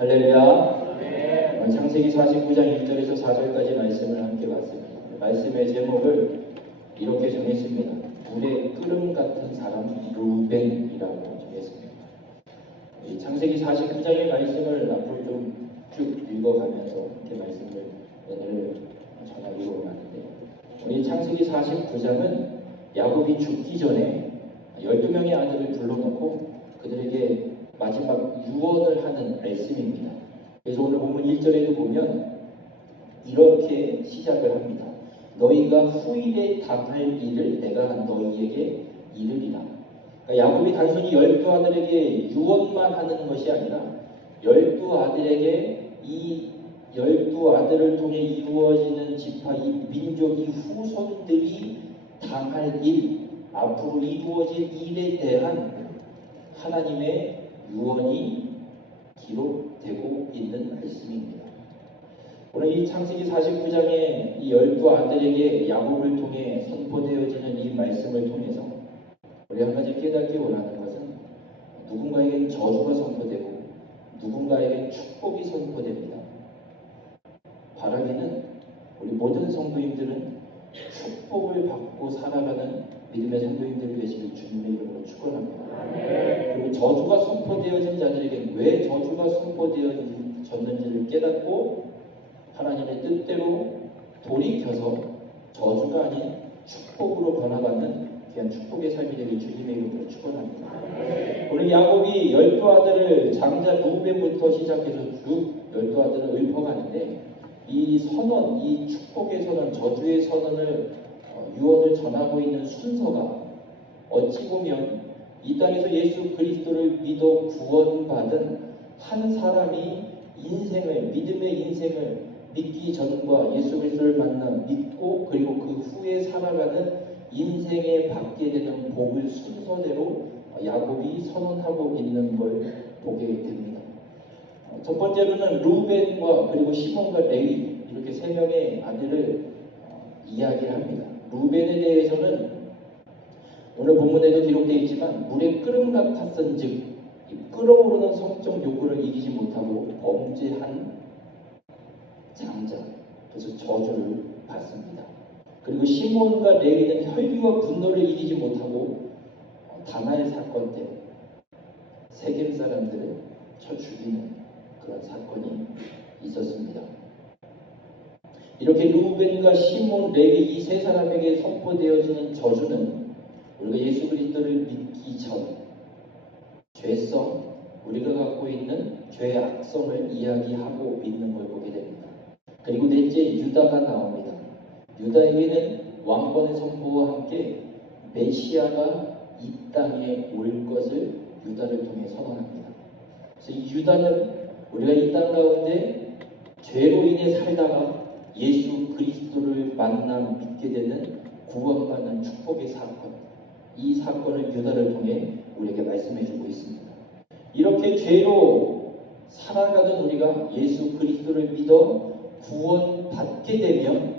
할렐루야. 오늘 창세기 49장 1절에서 4절까지 말씀을 함께 봤습니다. 말씀의 제목을 이렇게 정했습니다. 물의 끓음 같은 사람 루벤이라고 정했습니다. 이 창세기 49장의 말씀을 앞으로 좀 쭉 읽어가면서 이렇게 말씀을 오늘 전하기로 하는데, 우리 창세기 49장은 야곱이 죽기 전에 12명의 아들을 불러놓고 그들에게 마지막 유언을 하는 말씀입니다. 그래서 오늘 본문 1절에도 보면 이렇게 시작을 합니다. 너희가 후일에 당할 일을 내가 너희에게 이르리라. 그러니까 야곱이 단순히 12아들에게 유언만 하는 것이 아니라 12아들에게 이 12아들을 통해 이루어지는 지파, 이 민족이 후손들이 당할 일, 앞으로 이루어질 일에 대한 하나님의 유언이 기록되고 있는 말씀입니다. 오늘 이 창세기 49장의 이 12아들에게 야곱을 통해 선포되어지는 이 말씀을 통해서 우리 한 가지 깨닫기 원하는 것은 누군가에겐 저주가 선포되고 누군가에겐 축복이 선포됩니다. 바라기는 우리 모든 성도님들은 축복을 받고 살아가는 믿음의 성도님들 되시길 주님의 이름으로 축원합니다. 그리고 저주가 선포되어진 자들에게 왜 저주가 선포되어졌는지를 깨닫고 하나님의 뜻대로 돌이켜서 저주가 아닌 축복으로 변화받는 귀한 축복의 삶이 되길 주님의 이름으로 축원합니다. 오늘 야곱이 12아들을 장자 루벤부터 시작해서 쭉 12아들을 읊어가는데, 이 선언, 이 축복의 선언, 저주의 선언을 유언을 전하고 있는 순서가 어찌 보면 이 땅에서 예수 그리스도를 믿어 구원받은 한 사람이 인생을, 믿음의 인생을 믿기 전과 예수 그리스도를 만나 믿고 그리고 그 후에 살아가는 인생에 받게 되는 복을 순서대로 야곱이 선언하고 있는 걸 보게 됩니다. 첫 번째로는 루벤과 그리고 시몬과 레위, 이렇게 세 명의 아들을 이야기합니다. 루벤에 대해서는 오늘 본문에도 기록되어 있지만 물의 끓음 같았은즉, 끓어오르는 성적 욕구를 이기지 못하고 범죄한 장자, 그래서 저주를 받습니다. 그리고 시몬과 레위는 혈기와 분노를 이기지 못하고 다나엘 사건 때 세겜 사람들을 쳐 죽이는 그런 사건이 있었습니다. 이렇게 루벤과 시몬, 레위 이 세 사람에게 선포되어지는 저주는 우리가 예수 그리스도를 믿기 전 죄성, 우리가 갖고 있는 죄의 악성을 이야기하고 있는 걸 보게 됩니다. 그리고 넷째, 유다가 나옵니다. 유다에게는 왕권의 선포와 함께 메시아가 이 땅에 올 것을 유다를 통해 선언합니다. 그래서 이 유다는 우리가 이 땅 가운데 죄로 인해 살다가 예수 그리스도를 만나 믿게 되는 구원받는 축복의 사건, 이 사건을 유다를 통해 우리에게 말씀해주고 있습니다. 이렇게 죄로 살아가던 우리가 예수 그리스도를 믿어 구원받게 되면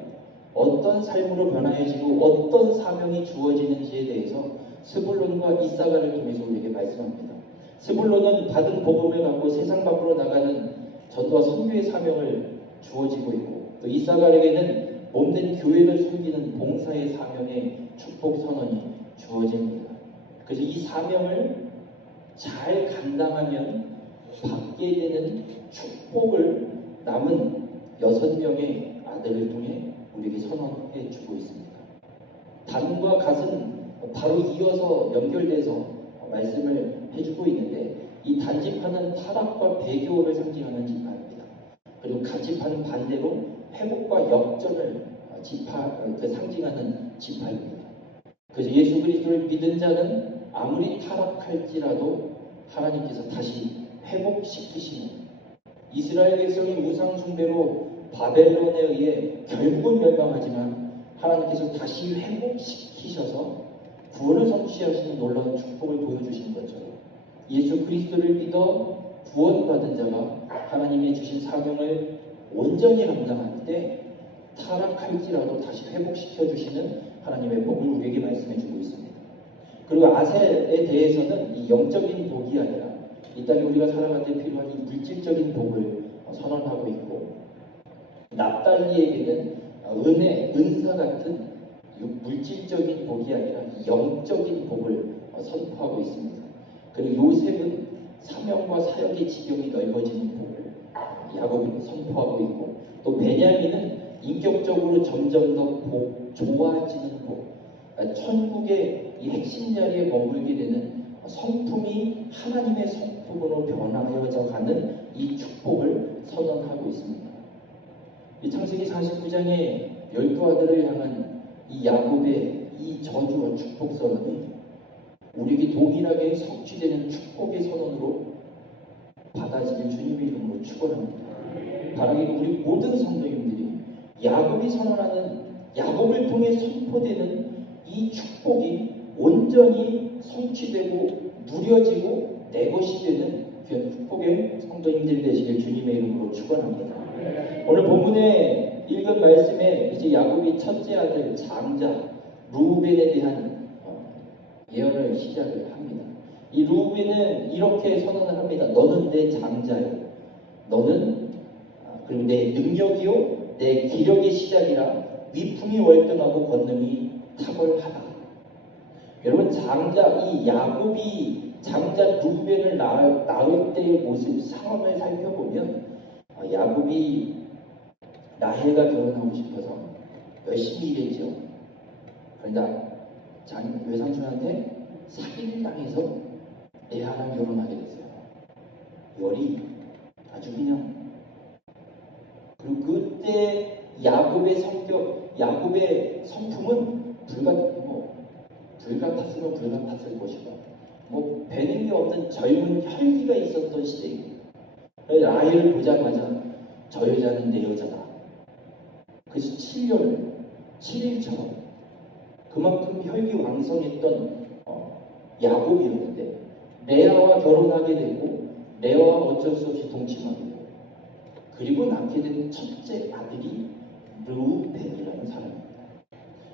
어떤 삶으로 변화해지고 어떤 사명이 주어지는지에 대해서 스불론과 이사가를 통해서 우리에게 말씀합니다. 스불론은 받은 복음을 갖고 세상 밖으로 나가는 전도와 선교의 사명을 주어지고 있고, 또 이사가에게는 몸된 교회를 섬기는 봉사의 사명의 축복 선언이 주어집니다. 그래서 이 사명을 잘 감당하면 받게 되는 축복을 남은 6명의 아들을 통해 우리에게 선언해 주고 있습니다. 단과 갓은 바로 이어서 연결돼서 말씀을 해주고 있는데, 이 단지파는 타락과 배교를 상징하는 지파입니다. 그리고 갓지파는 반대로 회복과 역전을 상징하는 지파입니다. 그래서 예수 그리스도를 믿은 자는 아무리 타락할지라도 하나님께서 다시 회복시키시는, 이스라엘 백성이 우상 숭배로 바벨론에 의해 결국은 멸망하지만 하나님께서 다시 회복시키셔서 구원을 성취하시는 놀라운 축복을 보여주신 것처럼 예수 그리스도를 믿어 구원받은 자가 하나님이 주신 사명을 온전히 감당할 때 타락할지라도 다시 회복시켜 주시는 하나님의 복을 우리에게 말씀해 주고 있습니다. 그리고 아셀에 대해서는 이 영적인 복이 아니라 이 땅에 우리가 살아갈 때 필요한 이 물질적인 복을 선언하고 있고, 납달리에게는 은혜, 은사 같은 물질적인 복이 아니라 영적인 복을 선포하고 있습니다. 그리고 요셉은 사명과 사역의 지경이 넓어지는 복을 야곱이 선포하고 있고, 또 베냐민은 인격적으로 점점 더 좋아지는 복, 천국의 이 핵심 자리에 머물게 되는 성품이 하나님의 성품으로 변화되어져 가는 이 축복을 선언하고 있습니다. 이 창세기 49장의 12아들을 향한 이 야곱의 이 저주와 축복 선언이 우리에게 동일하게 성취되는 축복의 선언으로 받아들일 주님의 이름으로 축원합니다. 바라기는 우리 모든 성도님들이 야곱이 선언하는, 야곱을 통해 선포되는 이 축복이 온전히 성취되고 누려지고 내 것이 되는 귀한 축복의 성도님들이 되시길 주님의 이름으로 축원합니다. 오늘 본문에 읽은 말씀에 이제 야곱이 첫째 아들 장자 루벤에 대한 예언을 시작을 합니다. 이 루벤은 이렇게 선언을 합니다. 너는 내 장자요, 너는 그리고 내 능력이요, 내 기력의 시작이라 위풍이 월등하고 권능이 탁월하다. 여러분, 장자, 이 야곱이 장자 루벤을 낳을 때의 모습, 상황을 살펴보면 야곱이 라헬과 결혼하고 싶어서 열심히 일했죠. 그러나 외삼촌한테 사기를 당해서 레아랑 결혼하게 됐어요. 열이 아주 그냥. 그리고 그때 야곱의 성격, 야곱의 성품은 불같았으면 불같았을 것이고, 배는 게 없는 젊은 혈기가 있었던 시대입니다. 라헬을 보자마자 저 여자는 내 여자다. 그래서 7일처럼 그만큼 혈기왕성했던 야곱이었는데, 레아와 결혼하게 되고 레아와 어쩔 수 없이 동침하게 되고, 그리고 낳게 된 첫째 아들이 르우벤이라는 사람입니다.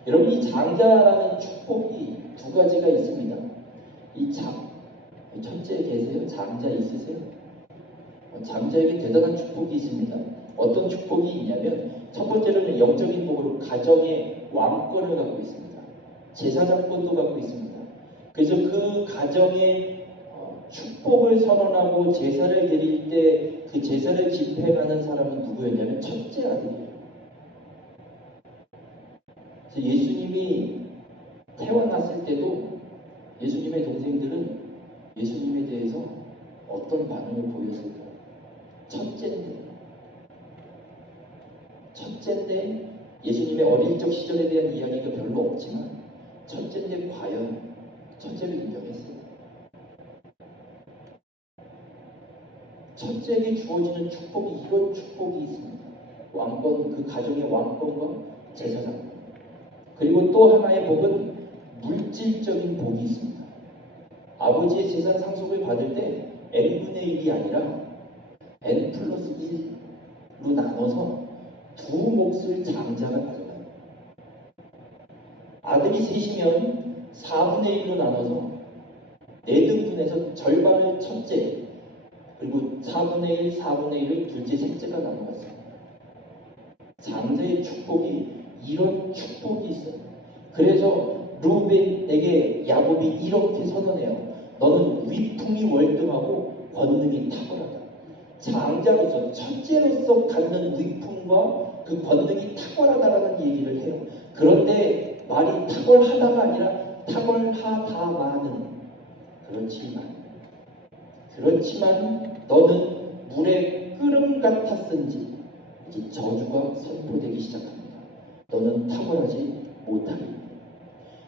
여러분, 이 장자라는 축복이 두 가지가 있습니다. 첫째 계세요? 장자 있으세요? 장자에게 대단한 축복이 있습니다. 어떤 축복이 있냐면, 첫 번째로는 영적인 복으로 가정의 왕권을 갖고 있습니다. 제사장권도 갖고 있습니다. 그래서 그 가정의 축복을 선언하고 제사를 드릴 때 그 제사를 집행하는 사람은 누구였냐면 첫째 아들이에요. 그래서 예수님이 태어났을 때도 예수님의 동생들은 예수님에 대해서 어떤 반응을 보였을까요? 첫째인데 예수님의 어릴 적 시절에 대한 이야기가 별로 없지만, 첫째인데 과연 첫째를 인정했어요. 첫째에게 주어지는 축복이, 이런 축복이 있습니다. 왕권, 그 가정의 왕권과 제사장. 그리고 또 하나의 복은 물질적인 복이 있습니다. 아버지의 재산 상속을 받을 때 n분의 1이 아니라 n 플러스 1로 나눠서 두 몫을 장자가 가져가요. 아들이 셋이면 4분의 1로 나눠서 4등분해서 절반을 첫째, 그리고 4분의 1, 4분의 1을 둘째, 셋째가 나눠갔어요. 장자의 축복이, 이런 축복이 있어요. 그래서 루벤에게 야곱이 이렇게 선언해요. 너는 위풍이 월등하고 권능이 탁월하다. 장자로서, 첫째로서 갖는 위풍과 그 권능이 탁월하다라는 얘기를 해요. 그런데 말이 탁월하다가 아니라 탁월하다마는, 그렇지만 너는 물의 끓음 같았은지, 이제 저주가 선포되기 시작합니다. 너는 탁월하지 못하리.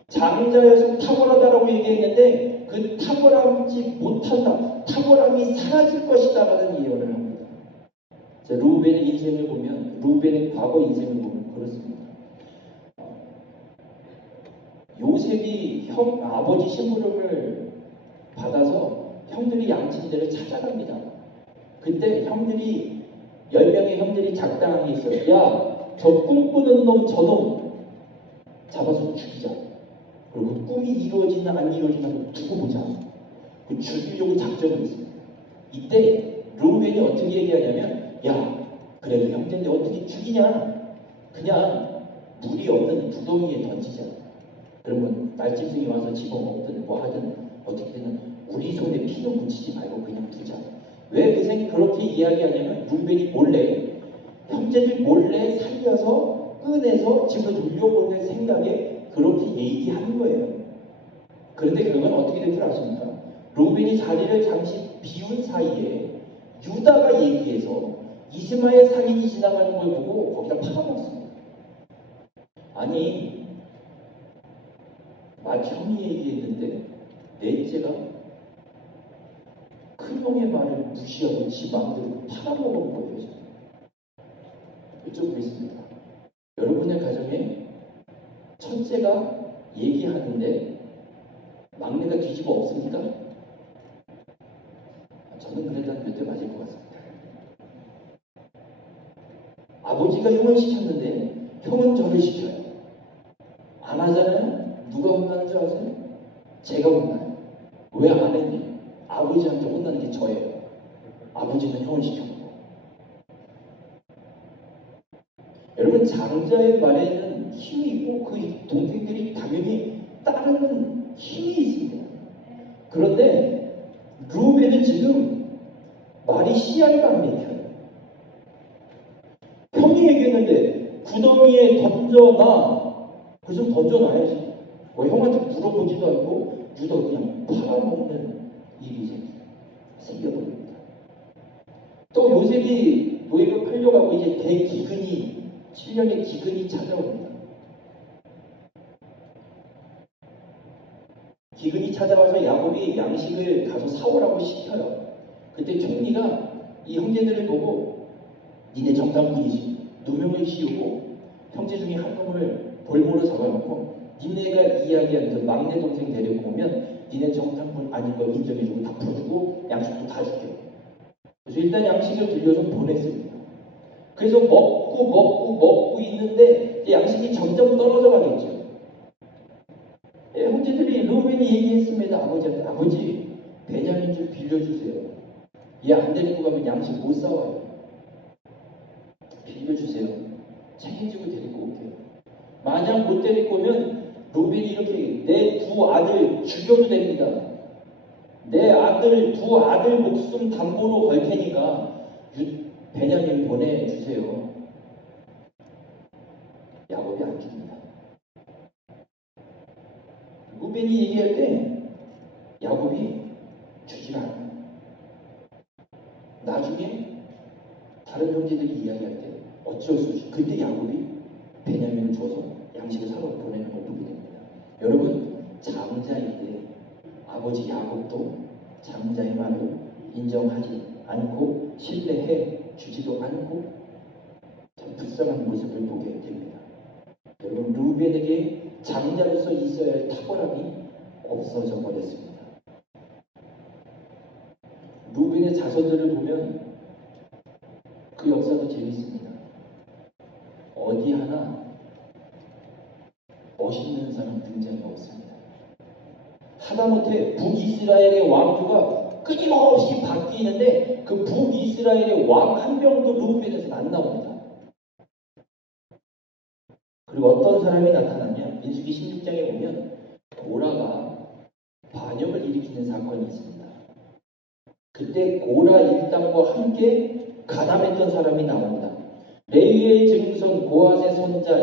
장자여서 탁월하다라고 얘기했는데 그 탁월하지 못한다, 탁월함이 사라질 것이다 라는 예언을 합니다. 루벤의 인생을 보면, 루벤의 과거 인생을 보면 그렇습니다. 요셉이 아버지 심부름을 받아서 형들이 양친 데를 찾아갑니다. 그때 10명의 형들이 작당하게 있어요. 야, 저 꿈꾸는 놈, 저놈 잡아서 죽이자. 그리고 꿈이 이루어지나 안 이루어지나 두고 보자. 죽이려고 작정을 했어요. 이때 르우벤이 어떻게 얘기하냐면, 야, 그래도 형제인데 어떻게 죽이냐? 그냥 물이 없는 구덩이에 던지자. 그러면 날짐승이 와서 집어먹든 뭐 하든 어떻게든 우리 손에 피는 묻히지 말고 그냥 두자. 왜 그렇게 이야기하냐면, 르우벤이 몰래, 형제들 몰래 살려서 꺼내서 집을 돌려보낼 생각에 그렇게 얘기하는 거예요. 그런데 그건 어떻게 된 줄 아십니까? 르우벤이 자리를 잠시 비운 사이에 유다가 얘기해서 이스마엘 상인이 지나가는 걸 보고 거기다 팔아먹습니다. 아니, 형이 얘기했는데 넷째가 큰 형의 말을 무시하고 지 마음대로 팔아먹은 거예요. 여쭤보겠습니다. 여러분의 가정에 첫째가 얘기하는데 막내가 뒤집어 없습니까? 저는 그래도 몇 대 맞을 것 같습니다. 아버지가 형을 시켰는데 형은 저를 시켜요. 안 하잖아요? 누가 혼나는 줄 아세요? 제가 혼나요. 왜 안 했니? 아버지한테 혼나는 게 저예요. 아버지는 형을 시켰고. 여러분, 장자의 말에는 힘이 있고 그 동생들이 당연히 따르는 힘이 있습니다. 그런데 르우벤은 지금 말이 씨알도 안 맥혀요. 형이 얘기했는데 구덩이에 던져놔. 그래서 던져놔야지. 형한테 물어보지도 않고 유다가 그냥 팔아먹는 일이 생겨버립니다. 또 요셉이 노예로 팔려가고 이제 대기근이 7년의 기근이 찾아옵니다. 기근이 찾아와서 야곱이 양식을 가서 사오라고 시켜요. 그때 총리가 이 형제들을 보고 니네 정탐꾼이지, 누명을 씌우고 형제 중에 한 놈을 볼모로 잡아놓고 니네가 이야기한 그 막내 동생 데리고 오면 니네 정탐꾼 아닌 거 인정해주고 다 풀어주고 양식도 다 줄게. 그래서 일단 양식을 들려서 보냈습니다. 그래서 먹고 있는데 양식이 점점 떨어져 가겠죠. 형제들이 르우벤이 얘기했습니다. 아버지한테, 아버지 베냐민 좀 빌려주세요. 얘 안 데리고 가면 양식 못 사와요. 빌려주세요. 책임지고 데리고 올게요. 만약 못 데리고 오면 르우벤이 이렇게 내 두 아들 죽여도 됩니다. 내 아들 두 아들 목숨 담보로 걸 테니까 베냐민 보내주세요. 야곱이 안 줍니다. 르우벤이 얘기할 때 야곱이 주질 않아요. 나중에 다른 형제들이 이야기할 때 어쩔 수 없이 그때 야곱이 베냐민을 주어서 양식을 사러 보내는 걸 보게 됩니다. 여러분, 장자인데 아버지 야곱도 장자의 말을 인정하지 않고 신뢰해 주지도 않고 참 불쌍한 모습을 보게 됩니다. 여러분, 르우벤에게 장자로서 있어야 할 탁월함이 없어져 버렸습니다. 르우벤의 자손들을 보면 그 역사도 재밌습니다. 어디 하나 멋있는 사람 등장이 없습니다. 하다못해 북이스라엘의 왕조가 끊임없이 바뀌는데 그 북이스라엘의 왕 한 명도 르우벤에서는 안 나옵니다. 그리고 어떤 사람이 나타나냐? 민수기 16장에 보면 고라가 반역을 일으키는 사건이 있습니다. 그때 고라 일당과 함께 가담했던 사람이 나옵니다. 레위의 증손 고앗의 손자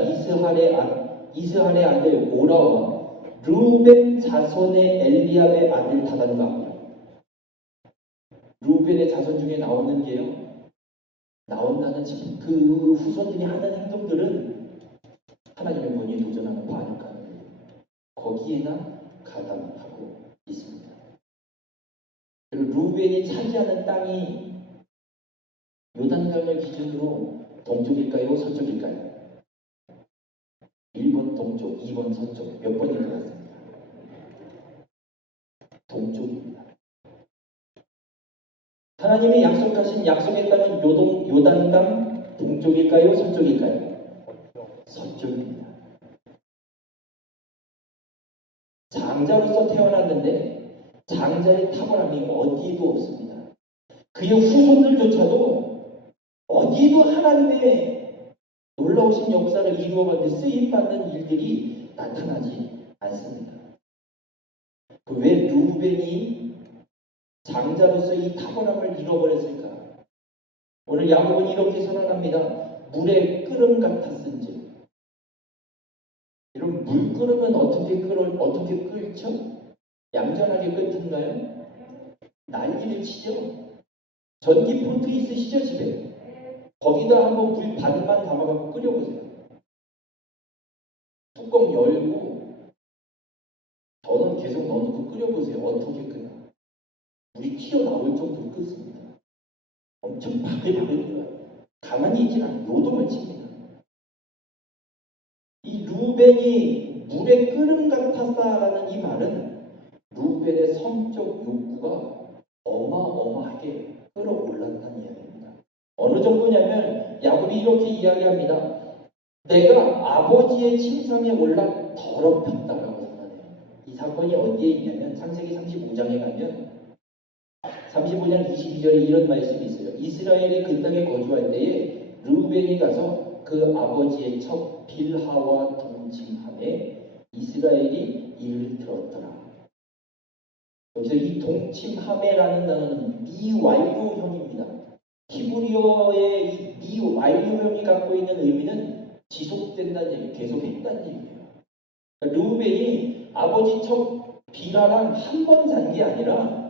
이스할의 아들 고라와 르우벤 자손의 엘리압의 아들 다단과 합니다. 르우벤의 자손 중에 나오는 게요. 나온다는 지금 그 후손들이 하는 행동들은 하나님의 권위에 도전하는 반역하는 거기에나 가담하고 있습니다. 그리고 르우벤이 차지하는 땅이 요단강을 기준으로 동쪽일까요? 서쪽일까요? 1번 동쪽, 2번 서쪽. 몇 번인 것 같습니다. 동쪽입니다. 하나님이 약속하신 약속의 땅은 요단강 동쪽일까요? 서쪽일까요? 서쪽입니다. 장자로서 태어났는데 장자의 탁월함이 어디에도 없습니다. 그의 후손들조차도 어디도 하나님의 놀라우신 역사를 이루어가는데 쓰임받는 일들이 나타나지 않습니다. 왜 르우벤이 장자로서 이 탁월함을 잃어버렸을까? 오늘 야곱은 이렇게 선언합니다. 물의 끓음 같았은지. 이런 물끓음은 어떻게 끓죠? 얌전하게 끓든가요? 난리를 치죠? 전기포트 있으시죠, 집에? 거기다 한번 물 반만 담아갖고 끓여보세요. 뚜껑 열고 저는 계속 넣어놓고 끓여보세요. 어떻게 끓나? 물이 튀어나올 정도로 끓습니다. 엄청 바글바글 끓어요. 가만히 있진 않아요. 요동을 칩니다. 이 르우벤이 물의 끓음 같았다라는 이 말은 르우벤의 성적 욕구가 어마어마하게 끌어올랐다는 이야기입니다. 어느 정도냐면 야곱이 이렇게 이야기합니다. 내가 아버지의 침상에 올라 더럽혔다라고 선언해요. 이 사건이 어디에 있냐면 창세기 35장에 가면 35장 22절에 이런 말씀이 있어요. 이스라엘이 그 땅에 거주할 때에 르우벤이 가서 그 아버지의 첩 빌하와 동침함에 이스라엘이 이를 들었더라. 여기서 이 동침함에라는 단어는 미완료형입니다. 히브리어의 이 미완료형이 갖고 있는 의미는 지속된다는 얘기, 계속했다는 얘기예요. 그러니까 르우벤이 아버지 첩 빌하랑 한 번 산 게 아니라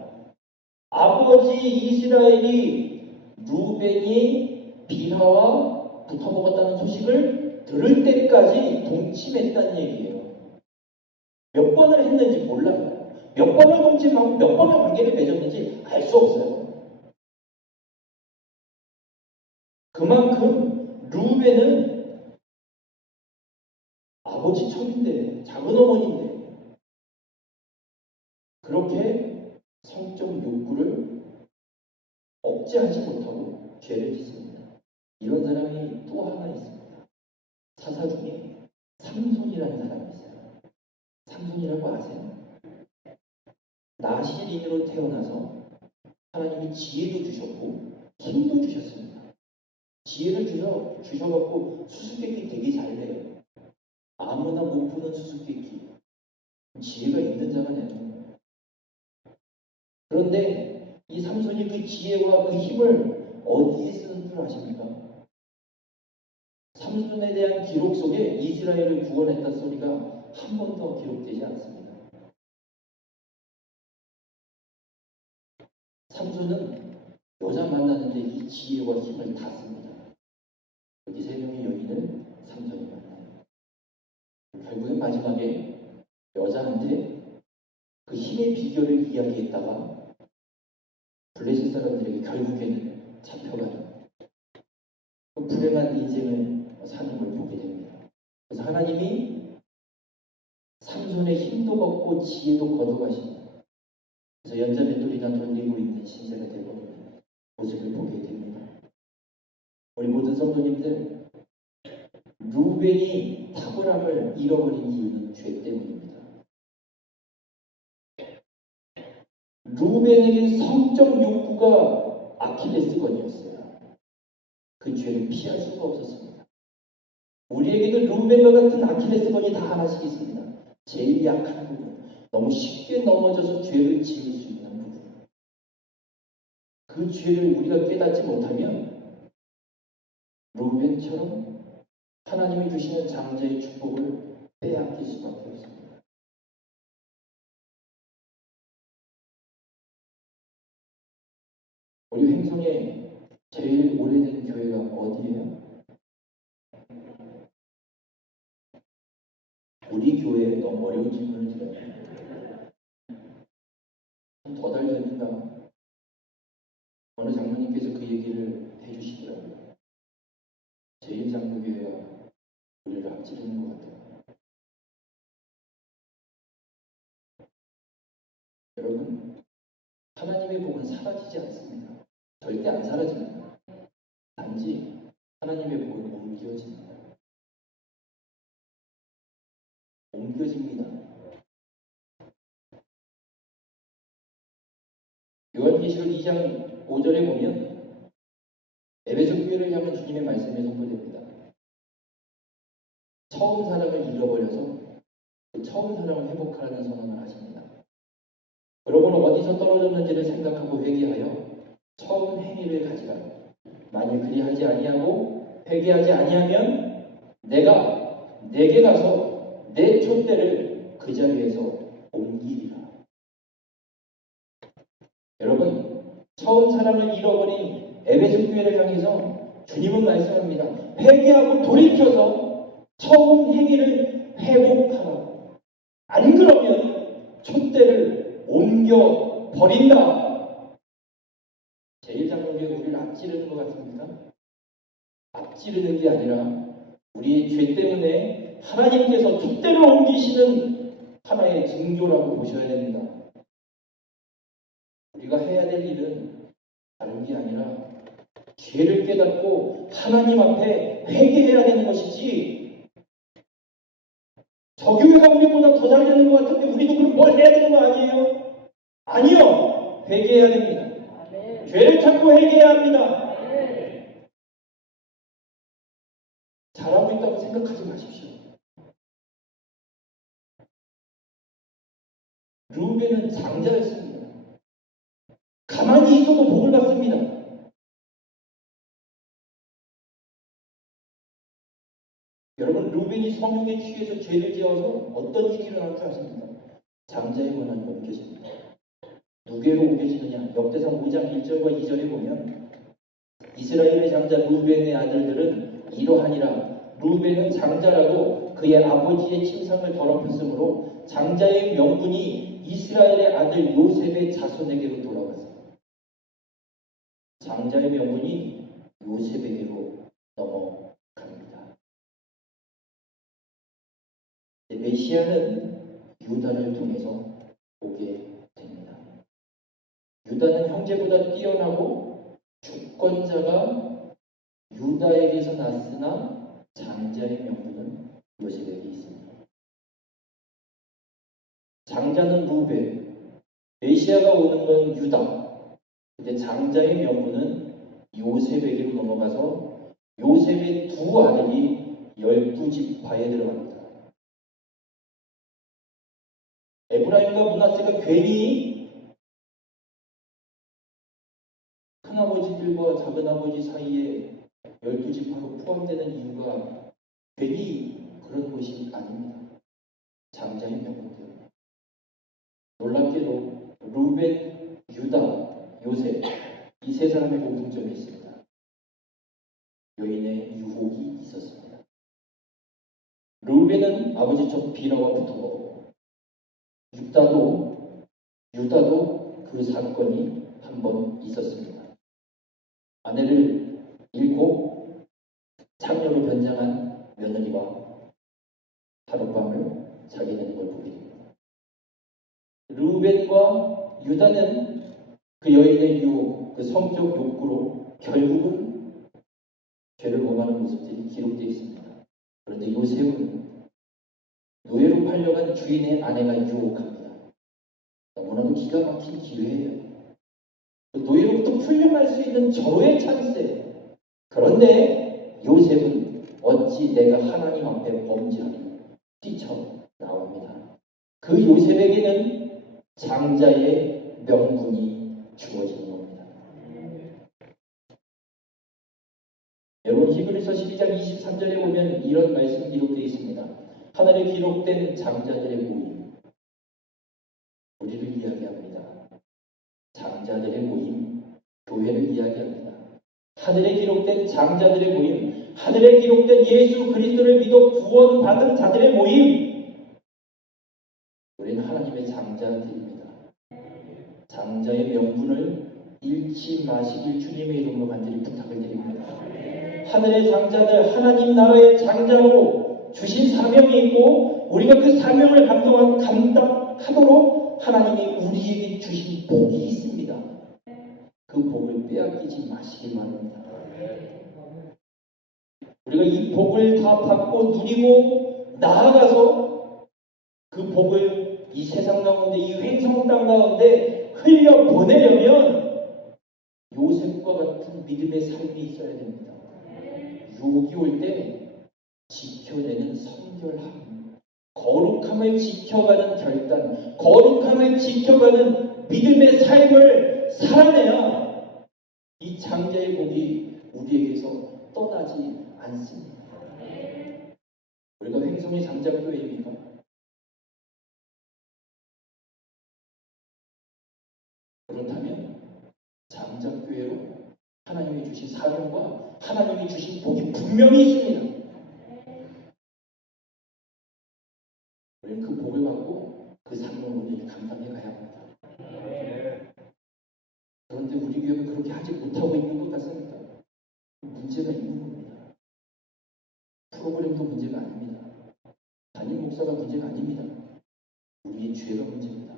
아버지 이스라엘이 르우벤이 빌하와 붙어먹었다는 소식을 들을 때까지 동침했다는 얘기예요. 몇 번을 했는지 몰라요. 몇 번을 동침하고 몇 번을 관계를 맺었는지 알 수 없어요. 그만큼 르우벤은 아버지 첩인데, 작은 어머니인데 그렇게 성적 욕구를 억제하지 못하고 죄를 짓습니다. 이런 사람이 또 하나 있습니다. 사사 중에 삼손이라는 사람이 있어요. 삼손이라고 아세요? 나시린으로 태어나서 하나님이 지혜도 주셨고 힘도 주셨습니다. 지혜를 주셔갖고 수수께끼 되게 잘해요. 아무나 못 푸는 수수께끼. 지혜가 있는 자만해요. 그런데 이 삼손이 그 지혜와 그 힘을 어디에 쓰는 줄 아십니까? 삼손에 대한 기록 속에 이스라엘을 구원했다는 소리가 한 번도 기록되지 않습니다. 삼손은 여자 만나는데 이 지혜와 힘을 다 씁니다. 여기 세 명의 여인을 삼손이 만나요. 결국엔 마지막에 여자한테 그 힘의 비결을 이야기했다가 블레셋 사람들에게 결국에는 잡혀가요. 그 불행한 인생을 사는 걸 보게 됩니다. 그래서 하나님이 삼손의 힘도 걷고 지혜도 걷어가십니다. 그래서 연자맷돌이나 돌리고 있는 신세가 되어버리는 모습을 보게 됩니다. 우리 모든 성도님들, 르우벤이 탁월함을 잃어버린 이유는 죄 때문입니다. 르우벤에게 성적 욕구가 아킬레스건이었어요. 그 죄를 피할 수가 없었습니다. 우리에게도 르우벤과 같은 아킬레스건이 다 하나씩 있습니다. 제일 약한 부분, 너무 쉽게 넘어져서 죄를 지을 수 있는 부분. 그 죄를 우리가 깨닫지 못하면 르우벤처럼 하나님이 주시는 장자의 축복을 빼앗길 수밖에 없습니다. 우리 횡성에 제일 오래된 교회가 어디예요? 우리 교회에 너무 어려운 질문을 드렸네요. 더 달렸는가? 어느 장로님께서 그 얘기를 해주시더라고요. 제1장로교회가 우리를 앞지르는 것 같아요. 여러분, 하나님의 복은 사라지지 않습니다. 절대 안 사라집니다. 단지 하나님의 복은 옮겨집니다. 옮겨집니다. 요한계시록 2장 5절에 보면 에베소 교회를 향한 주님의 말씀이 선포됩니다. 처음 사랑을 잃어버려서 그 처음 사랑을 회복하라는 선언을 하십니다. 여러분 어디서 떨어졌는지를 생각하고 회개하여 처음 행위를 가지라. 만일 그리하지 아니하고 회개하지 아니하면 내가 내게 가서 내 촛대를 그 자리에서 옮기리라. 여러분 처음 사랑을 잃어버린 에베소 교회를 향해서 주님은 말씀합니다. 회개하고 돌이켜서 처음 행위를 회복하라고. 안 그러면 촛대를 옮겨 버린다. 제1장로교회 우리를 앞지르는 것 같습니까? 앞지르는 게 아니라 우리의 죄 때문에 하나님께서 촛대를 옮기시는 하나의 징조라고 보셔야 됩니다. 우리가 해야 될 일은 다른 게 아니라 죄를 깨닫고 하나님 앞에 회개해야 되는 것이지, 저 교회가 우리보다 더 잘 되는 것 같은데 우리도 그럼 뭘 해야 되는 거 아니에요? 아니요. 회개해야 됩니다. 죄를 찾고 회개해야 합니다. 잘하고 있다고 생각하지 마십시오. 르우벤은 장자였습니다. 가만히 있어도 복을 받습니다. 여러분 르우벤이 성욕에 취해서 죄를 지어서 어떤 일이 일어날 줄 아십니까? 장자의 권한이 옮겨집니다. 누구에게 옮겨지느냐? 역대상 5장 1절과 2절에 보면 이스라엘의 장자 르우벤의 아들들은 이러하니라. 르우벤은 장자라도 그의 아버지의 침상을 더럽혔으므로 장자의 명분이 이스라엘의 아들 요셉의 자손에게로 돌아갔습니다. 장자의 명분이 요셉에게로 넘어갑니다. 메시아는 유다를 통해서 오게 됩니다. 유다는 형제보다 뛰어나고 주권자가 유다에게서 났으나 장자의 명분은 요셉에게 있습니다. 장자는 르우벤, 메시아가 오는 건 유다. 근데 장자의 명분은 요셉에게로 넘어가서 요셉의 두 아들이 12지파에 들어갑니다. 에브라임과 므낫세가 괜히 큰아버지들과 작은아버지 사이에 12지파로 포함되는 이유가 괜히 그런 것이 아닙니다. 장자의 명분 때문에. 놀랍게도 르우벤, 유다, 요셉 이 세 사람의 공통점이 있습니다. 여인의 유혹이 있었습니다. 르우벤은 아버지처럼 비라와 붙어먹었고 유다도 그 사건이 한 번 있었습니다. 아내를 잃고 창녀로 변장한 며느리와 하룻밤을 자게 되는 걸 보게 됩니다. 르우벤과 유다는 그 여인의 유혹, 그 성적 욕구로 결국은 죄를 범하는 모습들이 기록되어 있습니다. 그런데 요셉은 노예로 팔려간 주인의 아내가 유혹합니다. 너무나도 기가 막힌 기회예요. 노예로부터 풀려날 수 있는 절호의 찬스예요. 그런데 요셉은 어찌 내가 하나님 앞에 범죄하리 뛰쳐나옵니다. 그 요셉에게는 장자의 명분이 주어지는 겁니다. 여러분 히브리서 12장 23절에 보면 이런 말씀이 기록되어 있습니다. 하늘에 기록된 장자들의 모임, 우리를 이야기합니다. 장자들의 모임, 교회를 이야기합니다. 하늘에 기록된 장자들의 모임, 하늘에 기록된 예수 그리스도를 믿어 구원받은 자들의 모임. 우리는 하나님의 장자들입니다. 장자의 명분을 잃지 마시길 주님의 이름으로 간절히 부탁을 드립니다. 하늘의 장자들, 하나님 나라의 장자로 주신 사명이 있고 우리가 그 사명을 감당하도록 하나님이 우리에게 주신 복이 있습니다. 그 복을 빼앗기지 마시기 바랍니다. 우리가 이 복을 다 받고 누리고 나아가서 그 복을 이 세상 가운데, 이 횡성 땅 가운데 흘려보내려면 야곱과 같은 믿음의 삶이 있어야 됩니다. 유혹이 올 때 지켜내는 성결함, 거룩함을 지켜가는 결단, 거룩함을 지켜가는 믿음의 삶을 살아내야 이 장자의 복이 우리에게서 떠나지 않습니다. 우리가 횡성의 장자교회입니까? 그렇다면 장자교회로 하나님이 주신 사명과 하나님이 주신 복이 분명히 있습니다. 우리는 그 복을 받고 그 사명을 우리에게 감당해 가야 합니다. 그런데 우리 교회가 그렇게 하지 못하고 있는 것 같습니다. 문제가 있는 겁니다. 프로그램도 문제가 아닙니다. 담임 목사가 문제가 아닙니다. 우리의 죄가 문제입니다.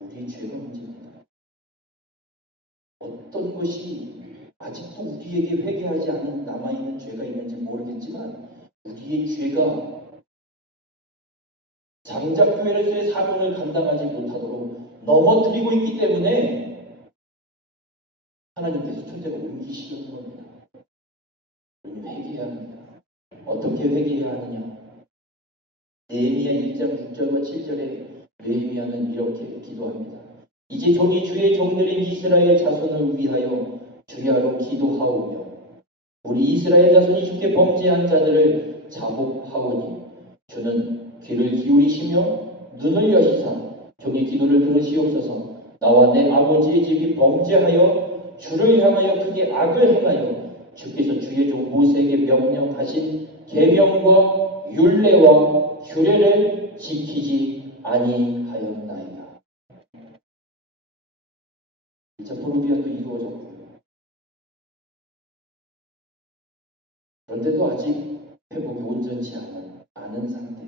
우리의 죄가 문제입니다. 어떤 것이 아직도 우리에게 회개하지 않은 남아있는 죄가 있는지 모르겠지만 우리의 죄가 장자교회로서의 사명을 감당하지 못하도록 넘어뜨리고 있기 때문에 하나님께서 천대가 옮기시려는 겁니다. 우리는 회개해야 합니다. 어떻게 회개해야 하느냐? 느헤미야 1장 6절과 7절에 느헤미야는 이렇게 기도합니다. 이제 종이 주의 종들인 이스라엘 자손을 위하여 주야로 기도하오며 우리 이스라엘 자손이 주께 범죄한 자들을 자복하오니 주는 귀를 기울이시며 눈을 여시사 종의 기도를 들으시옵소서. 나와 내 아버지의 집이 범죄하여 주를 향하여 크게 악을 행하여 주께서 주의 종 모세에게 명령하신 계명과 율례와 규례를 지키지 아니하였나이다. 1차 포로비아도 이루어졌고 그런데도 아직 회복이 온전치 않은 상태.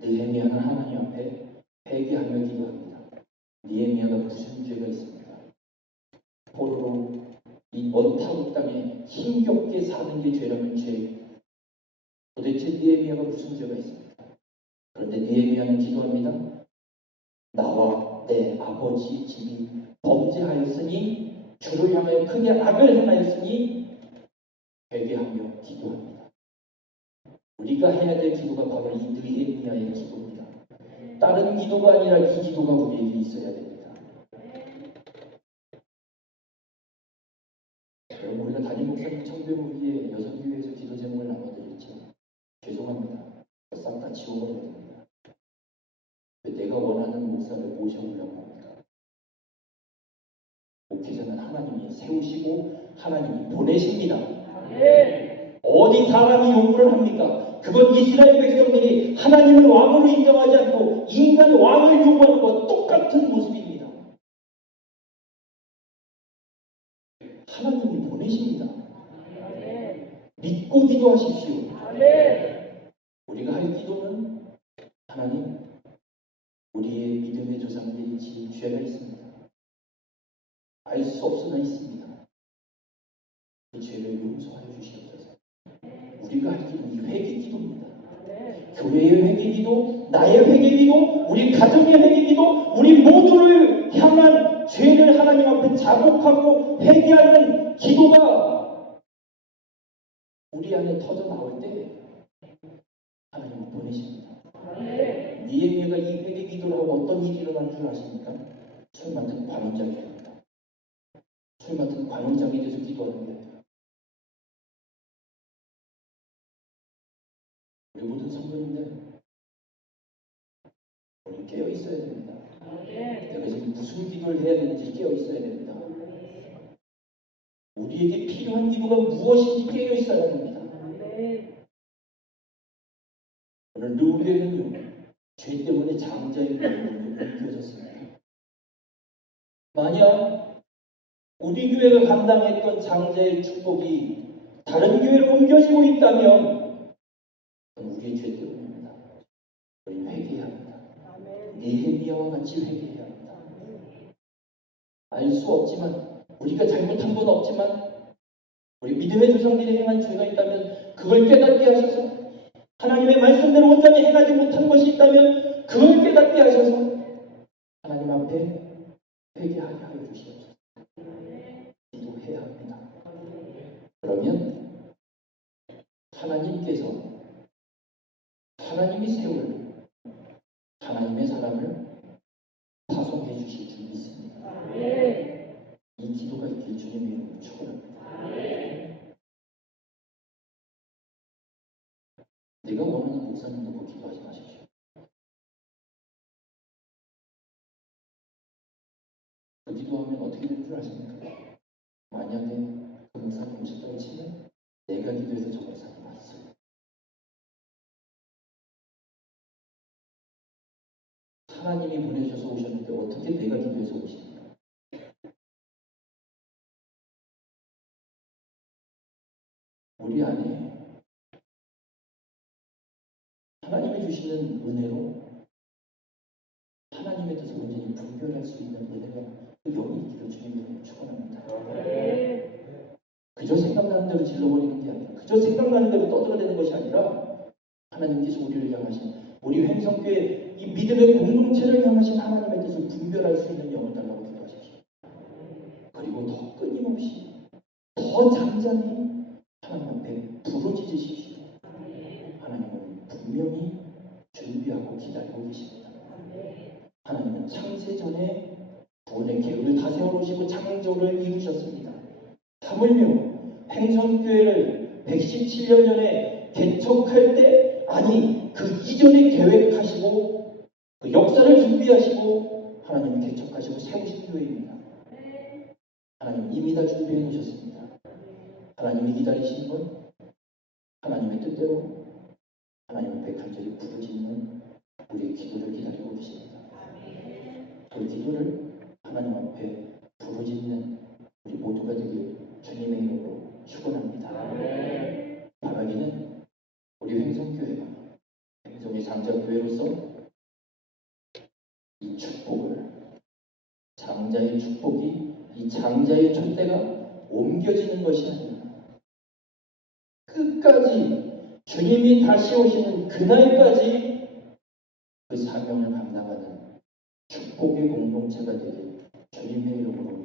느헤미야는 하나님 앞에 회개하며 기도합니다. 느헤미야가 무슨 죄가 있습니까? 포로로 이 먼 타국 땅에 힘겹게 사는 게 죄라면 죄. 도대체 느헤미야가 무슨 죄가 있습니까? 그런데 느헤미야는 기도합니다. 나와 내 아버지 집이 범죄하였으니 주를 향하여 크게 악을 행하였으니 회개하며 기도합니다. 우리가 해야 될 기도가 바로 이 느헤미야의 기도입니다. 다른 기도가 아니라 이 기도가 우리에게 있어야 됩니다. 여러분, 우리가 담임 목사님 청대를 위해 여성교회에서 기도 제목을 나눠드렸죠. 죄송합니다. 싹 다 지워버려야 됩니다. 왜 내가 원하는 목사를 모셔오려고 합니까? 목회자는 하나님이 세우시고 하나님이 보내십니다. 어디 사람이 요구를 합니까? 그건 이스라엘 백성들이 하나님을 왕으로 인정하지 않고 인간 왕을 요구하는 것과 똑같은 모습입니다. 하나님이 보내십니다. 믿고 기도하십시오. 우리가 할 기도는 하나님, 우리의 믿음의 조상들이 지은 죄가 있습니다. 알 수 없으나 있습니다. 그 죄를 용서하여 주시옵소서. 우리가 할 기도는 이 회개 기도입니다. 교회의 회개 기도, 나의 회개 기도, 우리 가정의 회개 기도, 우리 모두를 향한 죄를 하나님 앞에 자복하고 회개하는 기도가 우리 안에 터져 나올 때 하나님은 보내십니다. 느헤미야가 이 회개 기도를 하고 어떤 일이 일어나는 줄 아십니까? 술 맡은 관원장이 됩니다. 술 맡은 관원장이 돼서 기도하는 거예요. 우리 모든 성도님들, 우리 깨어 있어야 됩니다. 내가 지금 무슨 기도를 해야 되는지 깨어 있어야 됩니다. 우리에게 필요한 기도가 무엇인지 깨어 있어야 합니다. 오늘 르우벤은요, 죄 때문에 장자의 몸으로 옮겨졌습니다. 만약 우리 교회가 감당했던 장자의 축복이 다른 교회로 옮겨지고 있다면 그건 우리의 죄 때문입니다. 우리는 회개해야 합니다. 느헤미야와 같이 회개해야 합니다. 알 수 없지만, 우리가 잘못한 건 없지만 우리 믿음의 조상들이 행한 죄가 있다면 그걸 깨닫게 하셔서, 하나님의 말씀대로 온전히 행하지 못한 것이 있다면 그걸 깨닫게 하셔서 하나님 앞에 주님의 이름으로 축원합니다. 내가 원하는 목사님 놓고 기도하지 마십시오. 그 기도하면 어떻게 되는 줄 아십니까? 만약에 그 목사님 오셨다고 치면 내가 기도해서 저 목사님 왔어요. 하나님이 보내셔서 오셨는데 어떻게 내가 기도해서 오십니까? 우리 안에 하나님이 주시는 은혜로 하나님의 뜻을 온전히 분별할 수 있는 은혜가 그 영이 있기를 주님으로 축원합니다. 그저 생각나는 대로 질러버리는 게 아니라, 그저 생각나는 대로 떠들어대는 것이 아니라, 하나님께서 우리를 향하신, 우리 횡성교회 이 믿음의 공동체를 향하신 하나님의 뜻을 분별할 수 있는 영을 달라고 기도하십시오. 그리고 더 끊임없이, 더 잠잠히 하나님 앞에 부르짖으십시오. 하나님은 분명히 준비하고 기다리고 계십니다. 하나님은 창세전에 구원의 계획을 다 세워놓으시고 창조를 이루셨습니다. 하물며 횡성교회를 117년 전에 개척할 때, 아니 그 이전에 계획하시고 그 역사를 준비하시고 하나님이 개척하시고 세우신 교회입니다. 하나님 이미 다 준비해 놓으셨습니다. 하나님이 기다리신 건 하나님의 뜻대로 하나님 앞에 간절히 부르짖는 우리의 기도를 기다리고 계십니다. 그 기도를 하나님 앞에 부르짖는 우리 모두가 되길 주님의 이름으로 축원합니다. 바라기는 우리 횡성교회가 횡성의 장자교회로서 이 축복을, 장자의 축복이 이 장자의 촛대가 옮겨지는 것이 아니라 끝까지 주님이 다시 오시는 그날까지 그 사명을 감당하는 축복의 공동체가 되길 주님의 이름으로